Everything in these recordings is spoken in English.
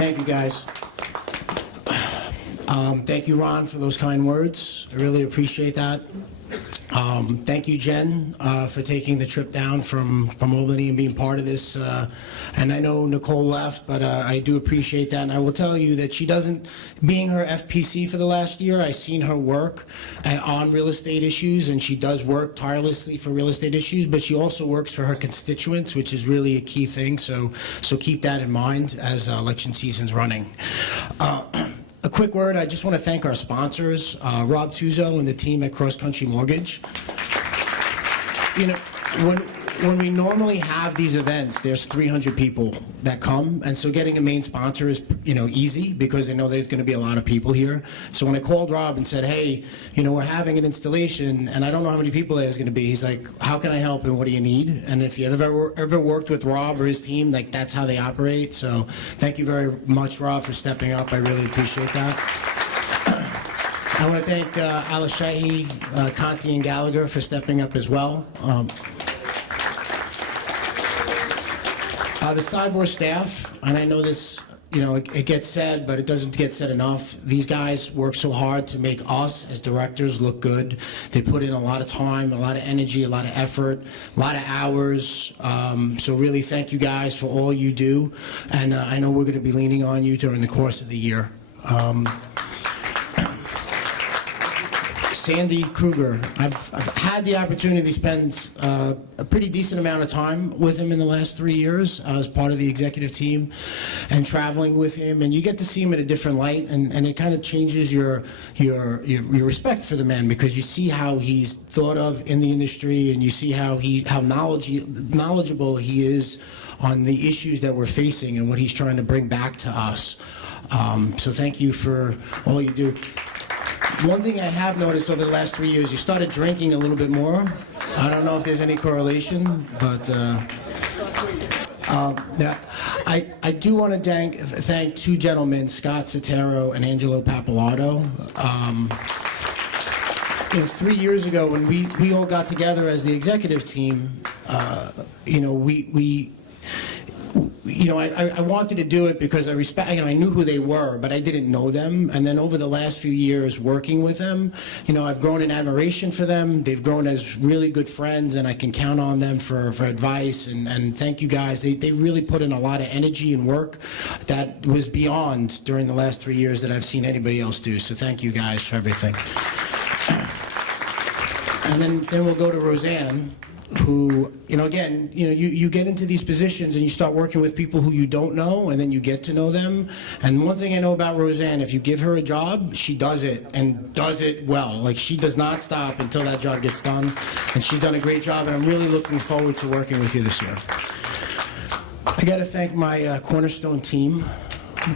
Thank you, guys. Thank you, Ron, for those kind words. I really appreciate that. Thank you, Jen, for taking the trip down from Albany and being part of this. And I know Nicole left, but I do appreciate that. And I will tell you that she doesn't, being her FPC for the last year, I've seen her work on real estate issues, and she does work tirelessly for real estate issues, but she also works for her constituents, which is really a key thing. So keep that in mind as election season's running. A quick word, I just want to thank our sponsors, Rob Tuzo and the team at Cross Country Mortgage. You know, when we normally have these events, there's 300 people that come, and so getting a main sponsor is, easy because they know there's going to be a lot of people here. So when I called Rob and said, hey, we're having an installation, and I don't know how many people there's going to be, he's like, how can I help and what do you need? And if you've ever worked with Rob or his team, like that's how they operate. So thank you very much, Rob, for stepping up. I really appreciate that. I want to thank Alashahi, Conti, and Gallagher for stepping up as well. The SIBOR staff, and I know this, it gets said, but it doesn't get said enough. These guys work so hard to make us as directors look good. They put in a lot of time, a lot of energy, a lot of effort, a lot of hours. So really thank you guys for all you do. And I know we're going to be leaning on you during the course of the year. Sandy Kruger, I've had the opportunity to spend a pretty decent amount of time with him in the last 3 years as part of the executive team and traveling with him, and you get to see him in a different light, and it kind of changes your respect for the man, because you see how he's thought of in the industry, and you see how knowledgeable he is on the issues that we're facing and what he's trying to bring back to us. So thank you for all you do. One thing I have noticed over the last 3 years, you started drinking a little bit more. I don't know if there's any correlation, but I do want to thank two gentlemen, Scott Sotero and Angelo Pappalardo. 3 years ago, when we all got together as the executive team, I wanted to do it because I knew who they were, but I didn't know them. And then over the last few years working with them, I've grown in admiration for them. They've grown as really good friends, and I can count on them for advice. And thank you guys. They really put in a lot of energy and work that was beyond during the last 3 years that I've seen anybody else do. So thank you guys for everything. And then we'll go to Roseanne, who, again, you get into these positions and you start working with people who you don't know, and then you get to know them. And one thing I know about Roseanne, if you give her a job, she does it, and does it well. Like, she does not stop until that job gets done, and she's done a great job, and I'm really looking forward to working with you this year. I got to thank my Cornerstone team,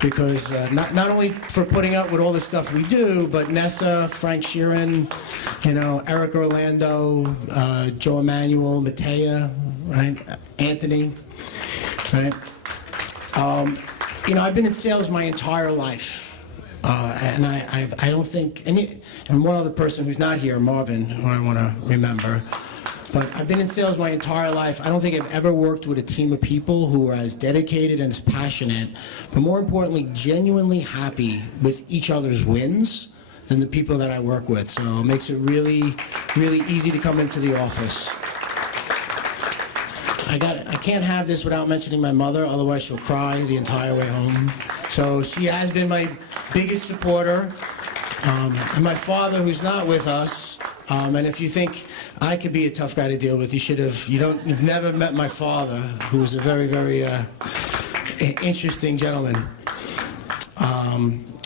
because not only for putting up with all the stuff we do, but Nessa, Frank Sheeran, Eric Orlando, Joe Emanuel, Matea, right? Anthony, right? I've been in sales my entire life, and I don't think and one other person who's not here, Marvin, who I want to remember. But I've been in sales my entire life. I don't think I've ever worked with a team of people who are as dedicated and as passionate, but more importantly, genuinely happy with each other's wins than the people that I work with. So it makes it really, really easy to come into the office. I can't have this without mentioning my mother, otherwise she'll cry the entire way home. So she has been my biggest supporter. And my father, who's not with us, and if you think I could be a tough guy to deal with, you've never met my father, who was a very, very interesting gentleman. I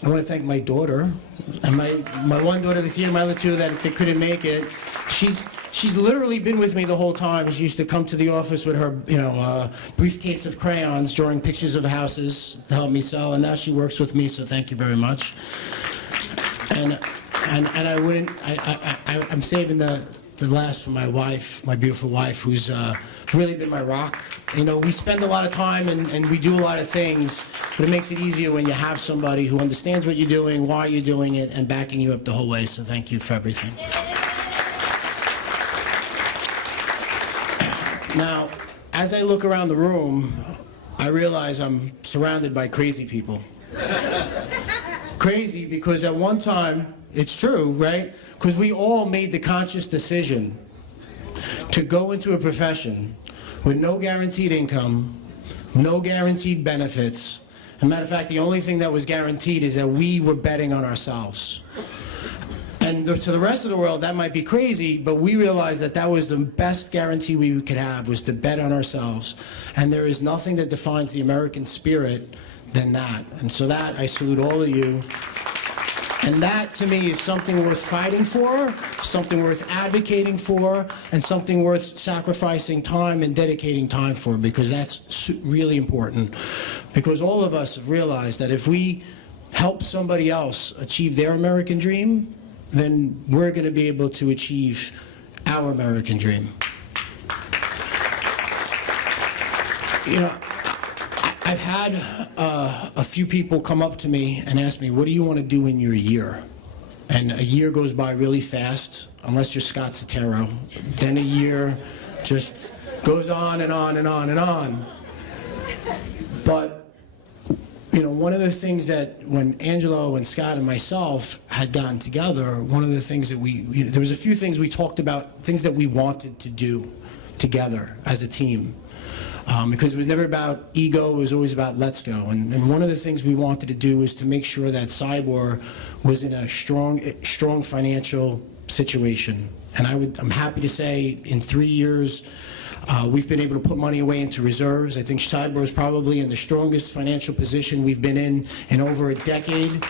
want to thank my daughter, and my one daughter this year, my other two that couldn't make it. She's literally been with me the whole time. She used to come to the office with her, briefcase of crayons, drawing pictures of houses to help me sell, and now she works with me. So thank you very much. And I'm saving the last for my wife, my beautiful wife, who's really been my rock. We spend a lot of time and we do a lot of things, but it makes it easier when you have somebody who understands what you're doing, why you're doing it, and backing you up the whole way. So thank you for everything. Now, as I look around the room, I realize I'm surrounded by crazy people. Crazy because at one time, it's true, right? Because we all made the conscious decision to go into a profession with no guaranteed income, no guaranteed benefits. As a matter of fact, the only thing that was guaranteed is that we were betting on ourselves. And to the rest of the world, that might be crazy, but we realized that that was the best guarantee we could have, was to bet on ourselves. And there is nothing that defines the American spirit than that. And so that, I salute all of you. And that, to me, is something worth fighting for, something worth advocating for, and something worth sacrificing time and dedicating time for, because that's really important. Because all of us have realized that if we help somebody else achieve their American dream, then we're going to be able to achieve our American dream. You know, I've had a few people come up to me and ask me, what do you want to do in your year? And a year goes by really fast, unless you're Scott Sotero. Then a year just goes on and on and on and on. But you know, one of the things that when Angelo and Scott and myself had gotten together, one of the things that there was a few things we talked about, things that we wanted to do together as a team. Because it was never about ego, it was always about let's go. And one of the things we wanted to do was to make sure that SIBOR was in a strong financial situation. And I'm happy to say in 3 years, we've been able to put money away into reserves. I think SIBOR is probably in the strongest financial position we've been in over a decade.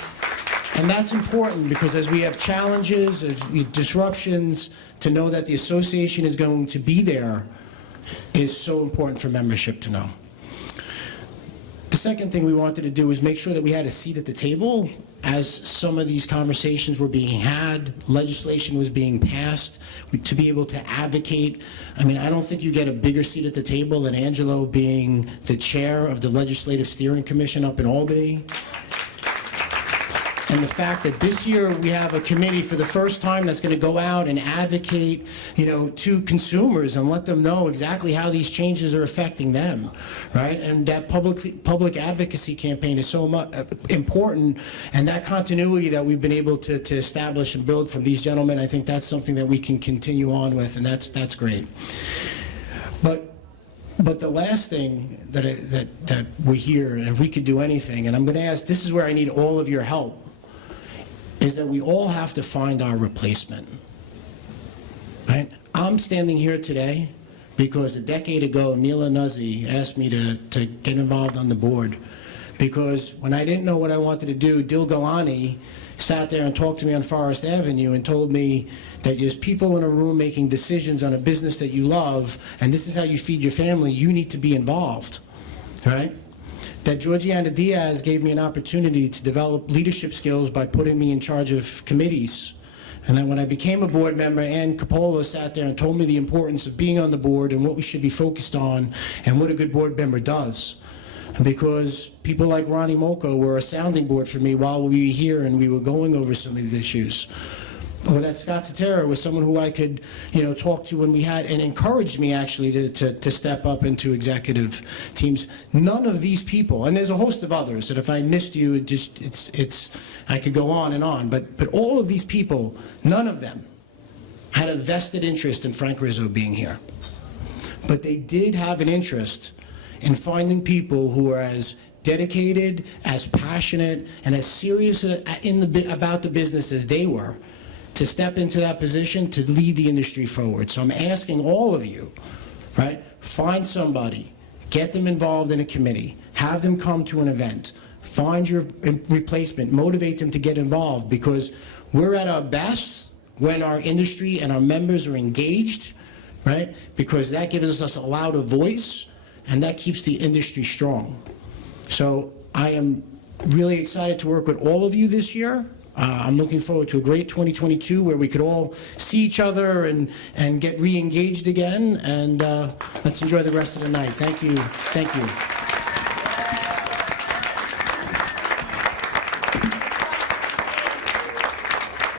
And that's important because as we have challenges, as disruptions, to know that the association is going to be there is so important for membership to know. The second thing we wanted to do was make sure that we had a seat at the table as some of these conversations were being had, legislation was being passed, to be able to advocate. I mean, I don't think you get a bigger seat at the table than Angelo being the chair of the Legislative Steering Commission up in Albany. And the fact that this year we have a committee for the first time that's going to go out and advocate, you know, to consumers and let them know exactly how these changes are affecting them, right? And that public advocacy campaign is so important, and that continuity that we've been able to establish and build from these gentlemen, I think that's something that we can continue on with, and that's great. But the last thing that we're here, and if we could do anything, and I'm going to ask, this is where I need all of your help, is that we all have to find our replacement, right? I'm standing here today because a decade ago, Neela Nuzzi asked me to get involved on the board, because when I didn't know what I wanted to do, Dil Galani sat there and talked to me on Forest Avenue and told me that there's people in a room making decisions on a business that you love, and this is how you feed your family, you need to be involved, right? That Georgiana Diaz gave me an opportunity to develop leadership skills by putting me in charge of committees. And then when I became a board member, Ann Coppola sat there and told me the importance of being on the board and what we should be focused on and what a good board member does. And because people like Ronnie Molko were a sounding board for me while we were here and we were going over some of these issues. Or that Scott Sotero was someone who I could, you know, talk to when we had, and encouraged me actually to step up into executive teams. None of these people, and there's a host of others that if I missed you, it's I could go on and on. But all of these people, none of them had a vested interest in Frank Rizzo being here. But they did have an interest in finding people who are as dedicated, as passionate, and as serious about the business as they were, to step into that position to lead the industry forward. So I'm asking all of you, right, find somebody, get them involved in a committee, have them come to an event, find your replacement, motivate them to get involved, because we're at our best when our industry and our members are engaged, right, because that gives us a louder voice and that keeps the industry strong. So I am really excited to work with all of you this year. I'm looking forward to a great 2022 where we could all see each other and get re-engaged again, and let's enjoy the rest of the night. Thank you. Thank you.